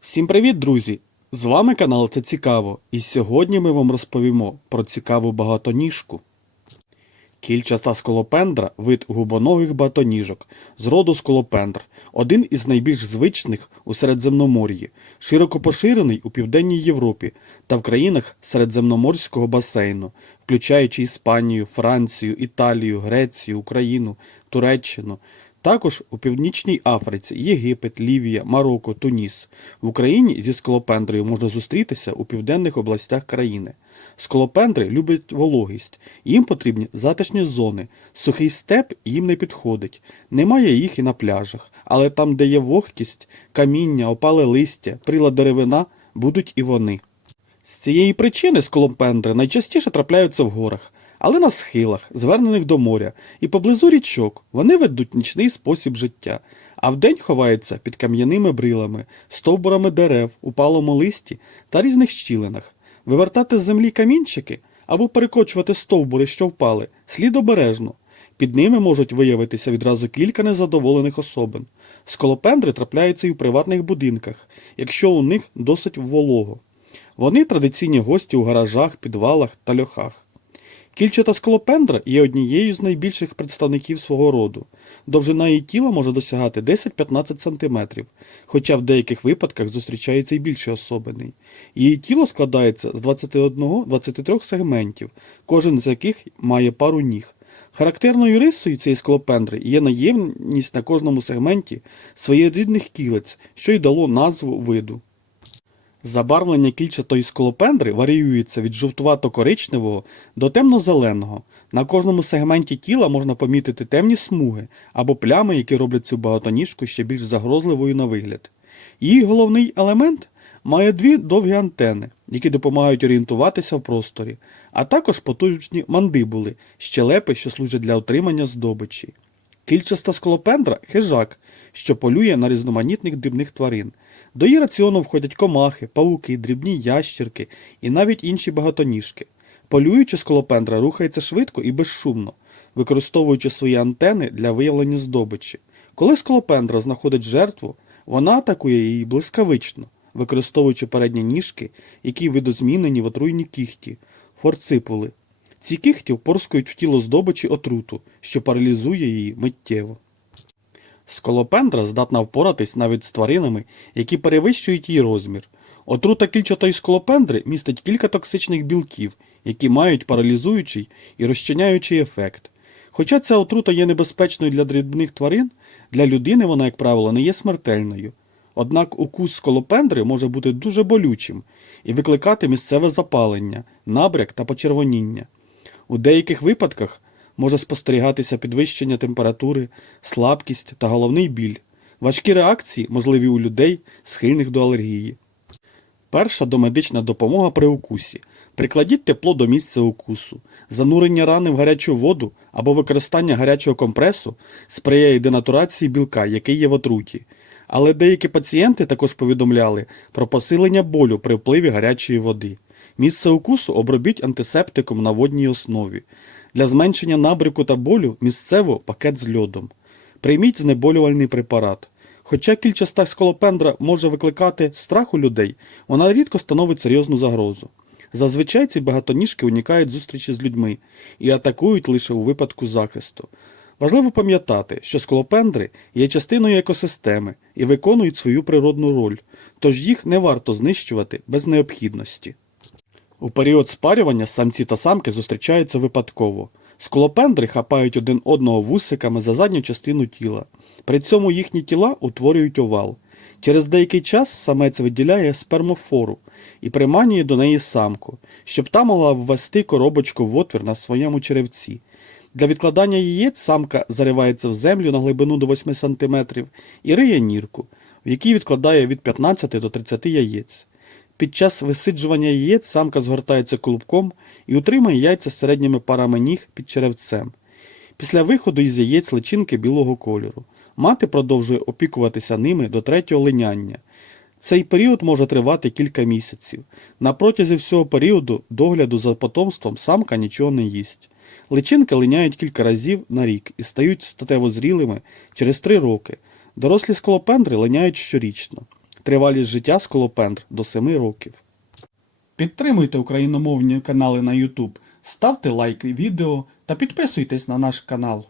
Всім привіт, друзі! З вами канал Це Цікаво, і сьогодні ми вам розповімо про цікаву багатоніжку. Кільчаста сколопендра – вид губоногих батоніжок, з роду сколопендр, один із найбільш звичних у Середземномор'ї, широко поширений у Південній Європі та в країнах Середземноморського басейну, включаючи Іспанію, Францію, Італію, Грецію, Україну, Туреччину. Також у Північній Африці, Єгипет, Лівія, Марокко, Туніс. В Україні зі сколопендрою можна зустрітися у південних областях країни. Сколопендри люблять вологість, їм потрібні затишні зони. Сухий степ їм не підходить. Немає їх і на пляжах, але там, де є вогкість, каміння, опале листя, прила деревина, будуть і вони. З цієї причини сколопендри найчастіше трапляються в горах, але на схилах, звернених до моря, і поблизу річок вони ведуть нічний спосіб життя, а вдень ховаються під кам'яними брилами, стовбурами дерев, упалому листі та різних щілинах. Вивертати з землі камінчики або перекочувати стовбури, що впали, слід обережно. Під ними можуть виявитися відразу кілька незадоволених особин. Сколопендри трапляються і в приватних будинках, якщо у них досить волого. Вони традиційні гості у гаражах, підвалах та льохах. Кільчата скалопендра є однією з найбільших представників свого роду. Довжина її тіла може досягати 10-15 см, хоча в деяких випадках зустрічається і більший особений. Її тіло складається з 21-23 сегментів, кожен з яких має пару ніг. Характерною рисою цієї скалопендри є наємність на кожному сегменті своєрідних кілець, що й дало назву виду. Забарвлення кільчатої сколопендри варіюється від жовтувато-коричневого до темно-зеленого. На кожному сегменті тіла можна помітити темні смуги або плями, які роблять цю багатоніжку ще більш загрозливою на вигляд. Її головний елемент має дві довгі антени, які допомагають орієнтуватися в просторі, а також потужні мандибули, щелепи, що служать для отримання здобичі. Кільчаста скалопендра – хижак, що полює на різноманітних дрібних тварин. До її раціону входять комахи, павуки, дрібні ящірки і навіть інші багатоніжки. Полюючи скалопендра рухається швидко і безшумно, використовуючи свої антени для виявлення здобичі. Коли скалопендра знаходить жертву, вона атакує її блискавично, використовуючи передні ніжки, які видозмінені в отруйні кіхті, форципули. Ці кіхті впорскують в тіло здобичі отруту, що паралізує її миттєво. Скалопендра здатна впоратись навіть з тваринами, які перевищують її розмір. Отрута кільчатої скалопендри містить кілька токсичних білків, які мають паралізуючий і розчиняючий ефект. Хоча ця отрута є небезпечною для дрібних тварин, для людини вона, як правило, не є смертельною. Однак укус скалопендри може бути дуже болючим і викликати місцеве запалення, набряк та почервоніння. У деяких випадках може спостерігатися підвищення температури, слабкість та головний біль. Важкі реакції можливі у людей, схильних до алергії. Перша домедична допомога при укусі. Прикладіть тепло до місця укусу. Занурення рани в гарячу воду або використання гарячого компресу сприяє денатурації білка, який є в отруті. Але деякі пацієнти також повідомляли про посилення болю при впливі гарячої води. Місце укусу обробіть антисептиком на водній основі. Для зменшення набряку та болю місцево пакет з льодом. Прийміть знеболювальний препарат. Хоча кільчаста скалопендра може викликати страх у людей, вона рідко становить серйозну загрозу. Зазвичай ці багатоніжки уникають зустрічі з людьми і атакують лише у випадку захисту. Важливо пам'ятати, що скалопендри є частиною екосистеми і виконують свою природну роль, тож їх не варто знищувати без необхідності. У період спарювання самці та самки зустрічаються випадково. Сколопендри хапають один одного вусиками за задню частину тіла. При цьому їхні тіла утворюють овал. Через деякий час самець виділяє спермофору і приманює до неї самку, щоб та могла ввести коробочку в отвір на своєму черевці. Для відкладання яєць самка заривається в землю на глибину до 8 см і риє нірку, в якій відкладає від 15 до 30 яєць. Під час висиджування яєць самка згортається клубком і утримує яйця середніми парами ніг під черевцем. Після виходу із яєць личинки білого кольору. Мати продовжує опікуватися ними до третього линяння. Цей період може тривати кілька місяців. На протязі всього періоду догляду за потомством самка нічого не їсть. Личинки линяють кілька разів на рік і стають статево зрілими через три роки. Дорослі скалопендри линяють щорічно. Тривалість життя сколопендр до 7 років. Підтримуйте україномовні канали на YouTube, ставте лайки відео та підписуйтесь на наш канал.